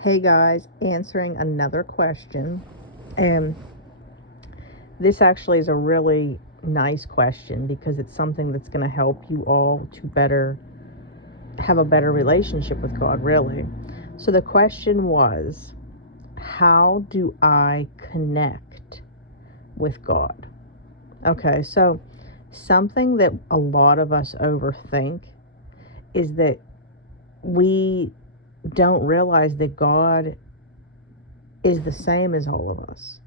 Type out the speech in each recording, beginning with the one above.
Hey guys, answering another question. And this actually is a really nice question because it's something that's going to help you all to have a better relationship with God, really. So the question was, how do I connect with God? Okay, so something that a lot of us overthink is that we don't realize that God is the same as all of us.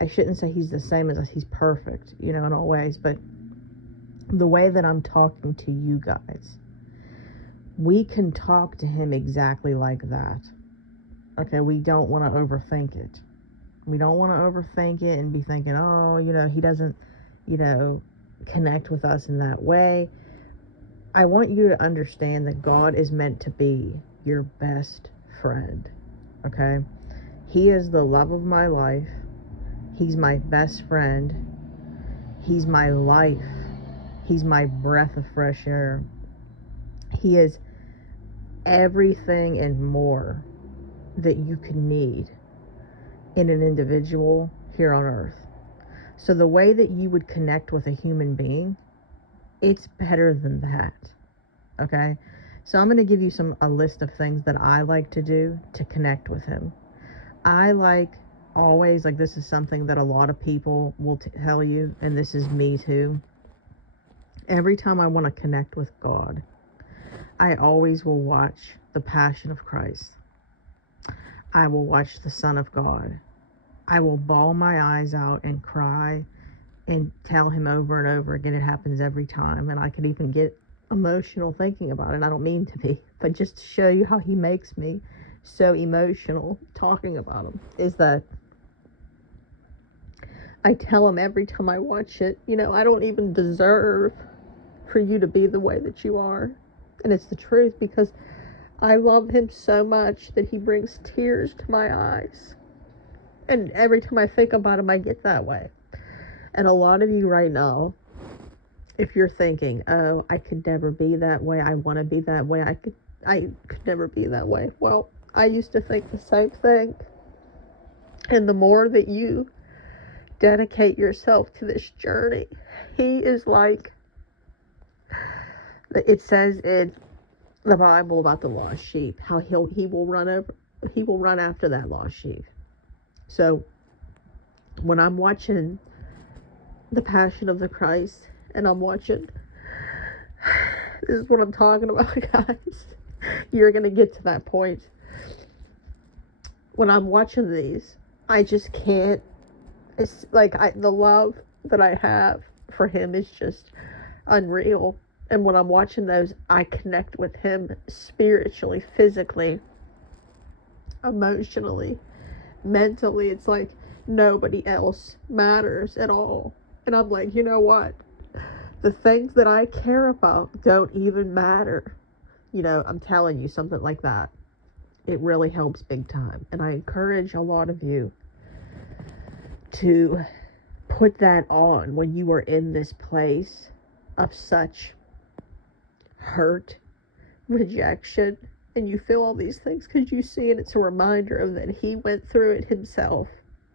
I shouldn't say he's the same as us. He's perfect, in all ways. But the way that I'm talking to you guys, we can talk to him exactly like that. Okay, we don't want to overthink it. We don't want to overthink it and be thinking, oh, he doesn't, connect with us in that way. I want you to understand that God is meant to be your best friend. Okay? He is the love of my life. He's my best friend. He's my life. He's my breath of fresh air. He is everything and more that you could need in an individual here on earth. So the way that you would connect with a human being, it's better than that. Okay? So I'm going to give you a list of things that I like to do to connect with him. I like always, like, this is something that a lot of people will tell you, and this is me too. Every time I want to connect with God, I always will watch The Passion of Christ. I will watch The Son of God. I will bawl my eyes out and cry and tell him over and over again. It happens every time, and I could even get emotional thinking about it. I don't mean to be, but just to show you how he makes me so emotional talking about him, is that I tell him every time I watch it, I don't even deserve for you to be the way that you are. And it's the truth, because I love him so much that he brings tears to my eyes. And every time I think about him, I get that way. And a lot of you right now, if you're thinking, oh, I could never be that way, I want to be that way, I could never be that way. Well, I used to think the same thing. And the more that you dedicate yourself to this journey, he is like, it says in the Bible about the lost sheep, how he will run after that lost sheep. So when I'm watching The Passion of the Christ, and I'm watching, this is what I'm talking about, guys. You're gonna get to that point. When I'm watching these, I just can't. It's like the love that I have for him is just unreal. And when I'm watching those, I connect with him spiritually, physically, emotionally, mentally. It's like nobody else matters at all. And I'm like, you know what? The things that I care about don't even matter. I'm telling you, something like that, it really helps big time. And I encourage a lot of you to put that on when you are in this place of such hurt, rejection, and you feel all these things, because you see it. It's a reminder of that he went through it himself.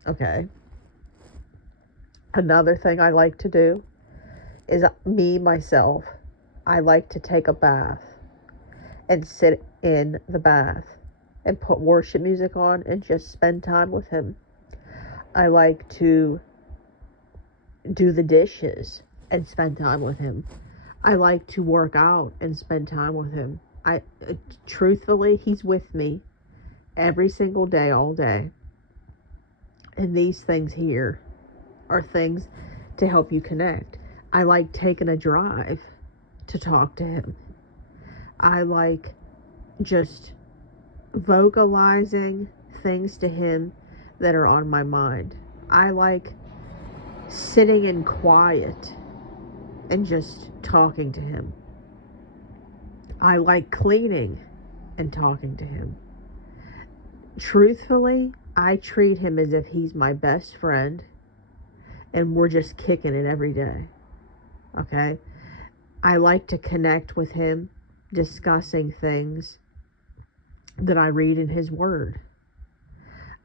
Okay. Another thing I like to do is myself. I like to take a bath and sit in the bath and put worship music on and just spend time with him. I like to do the dishes and spend time with him. I like to work out and spend time with him. Truthfully, he's with me every single day, all day. And these things here are things to help you connect. I like taking a drive to talk to him. I like just vocalizing things to him that are on my mind. I like sitting in quiet and just talking to him. I like cleaning and talking to him. Truthfully, I treat him as if he's my best friend and we're just kicking it every day. Okay? I like to connect with him discussing things that I read in his word.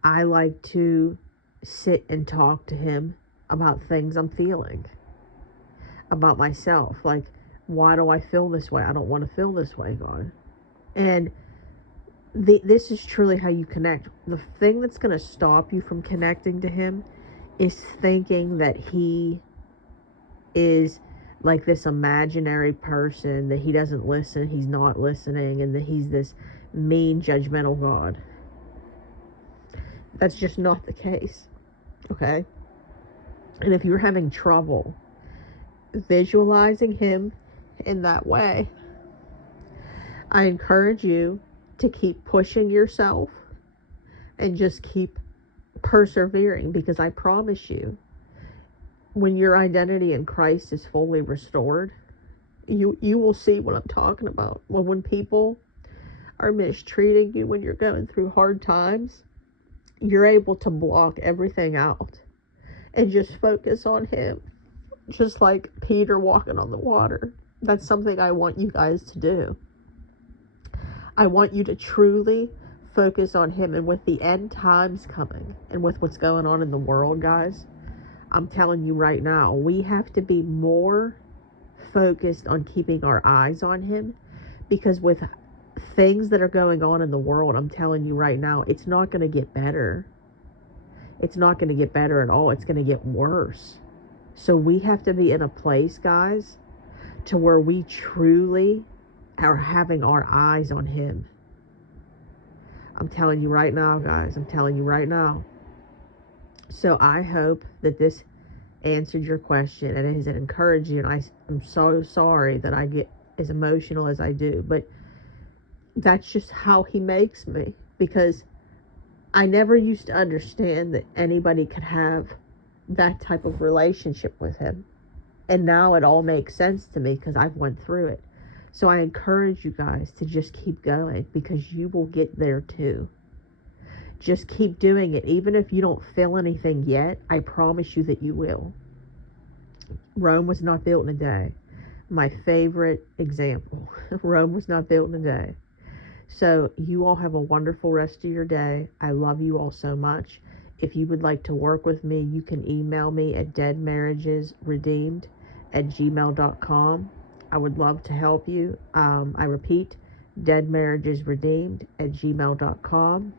I like to sit and talk to him about things I'm feeling, about myself. Like, why do I feel this way? I don't want to feel this way, God. And this is truly how you connect. The thing that's going to stop you from connecting to him is thinking that he is like this imaginary person, that he doesn't listen, he's not listening, and that he's this mean, judgmental God. That's just not the case, okay? And if you're having trouble visualizing him in that way, I encourage you to keep pushing yourself and just keep persevering, because I promise you, when your identity in Christ is fully restored, you will see what I'm talking about. When people are mistreating you, when you're going through hard times, you're able to block everything out and just focus on him, just like Peter walking on the water. That's something I want you guys to do. I want you to truly focus on him. And with the end times coming, and with what's going on in the world, guys, I'm telling you right now, we have to be more focused on keeping our eyes on him, because with things that are going on in the world, I'm telling you right now, it's not going to get better. It's not going to get better at all. It's going to get worse. So we have to be in a place, guys, to where we truly are having our eyes on him. I'm telling you right now, guys. I'm telling you right now. So I hope that this answered your question and it has encouraged you. And I'm so sorry that I get as emotional as I do, but that's just how he makes me, because I never used to understand that anybody could have that type of relationship with him. And now it all makes sense to me because I've went through it. So I encourage you guys to just keep going, because you will get there too. Just keep doing it. Even if you don't feel anything yet, I promise you that you will. Rome was not built in a day. My favorite example. Rome was not built in a day. So you all have a wonderful rest of your day. I love you all so much. If you would like to work with me, you can email me at deadmarriagesredeemed@gmail.com. I would love to help you. I repeat, deadmarriagesredeemed@gmail.com.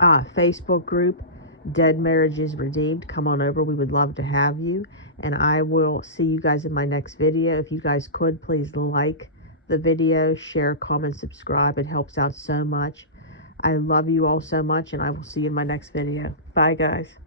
Facebook group, Dead Marriages Redeemed. Come on over. We would love to have you. And I will see you guys in my next video. If you guys could, please like the video, share, comment, subscribe. It helps out so much. I love you all so much, and I will see you in my next video. Bye, guys.